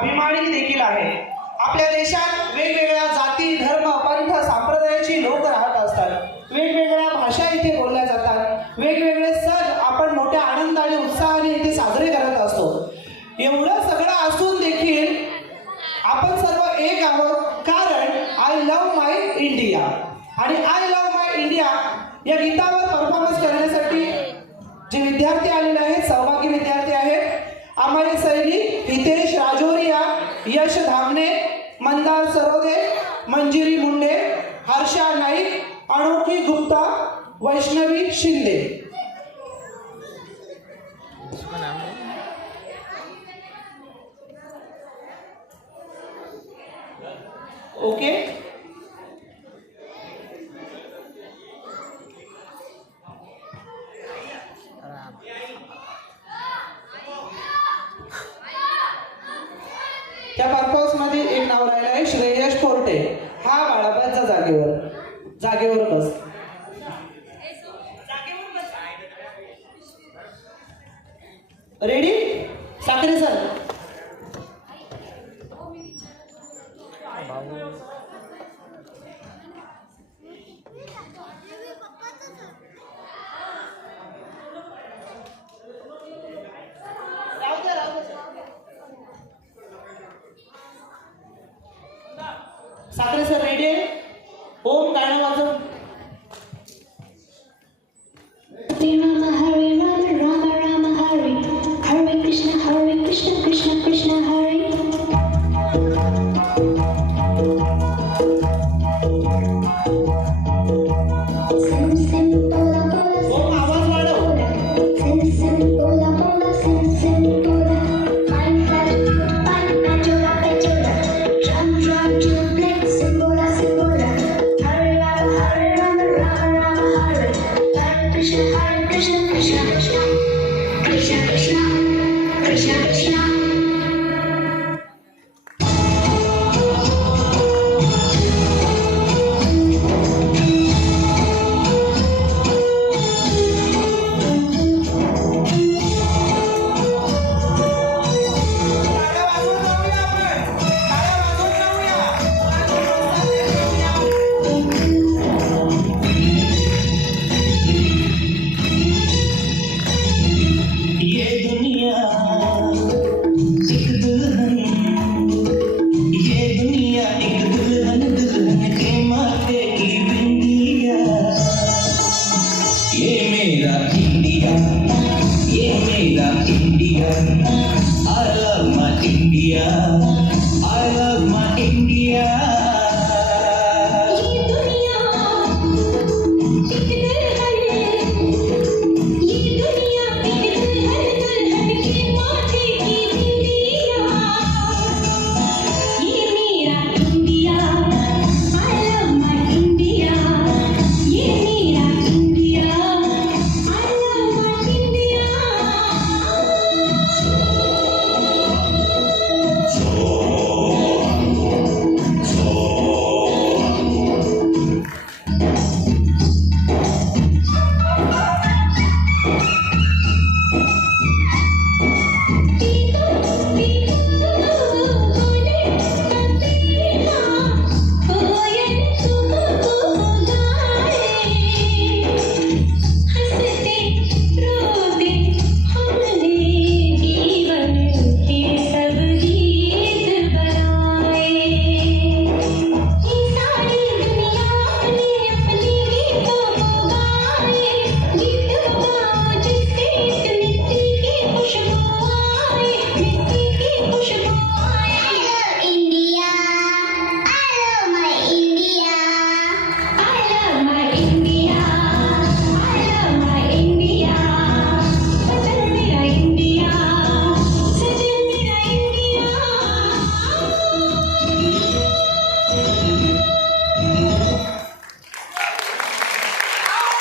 अभिमानी देखील आहे। आपल्या देशात वेगवेगळ्या जाती, धर्म, पंथ, संप्रदायाची लोक राहत असतात। वेगवेगळ्या भाषा इथे बोलल्या जातात। वेगवेगळे सण आपण मोठ्या आनंदाने उत्साहाने इथे साजरे करत असतो। एवढं सगळं असून देखील आपण सर्व एक आहोत, कारण आय लव्ह माय इंडिया। आणि आय लव्ह माय इंडिया या गीतावर परफॉर्मन्स करण्यासाठी जे विद्यार्थी आलेले आहेत, सहभागी विद्यार्थी आहेत, अमय सैनी, हितेश राजोरिया, यश धामणे, मंदार सरोदे, मंजिरी मुंडे, हर्षा नाईक, अनोखी गुप्ता, वैष्णवी शिंदे। ओके, त्या परफॉर्मन्स मध्ये एक नाव राहिलं आहे श्रेयश कोरटे। हा बाळा बस जा जागेवर बस। Ready? Sakhare sir. Sakhare sir ready आहे? ओम गाणं वाजव। Hare Rama Rama Rama Hare Hare Krishna Krishna Krishna Hare Sim sim bola bola ओम आवाज वाढव। sim sim bola bola sim sim bola Pine pechola pechola drum drum drum play simbola simbola Hare Rama Rama Rama Hare Hare Krishna Krishna Krishna Krishna Krishna Krishna Krishna I love my India.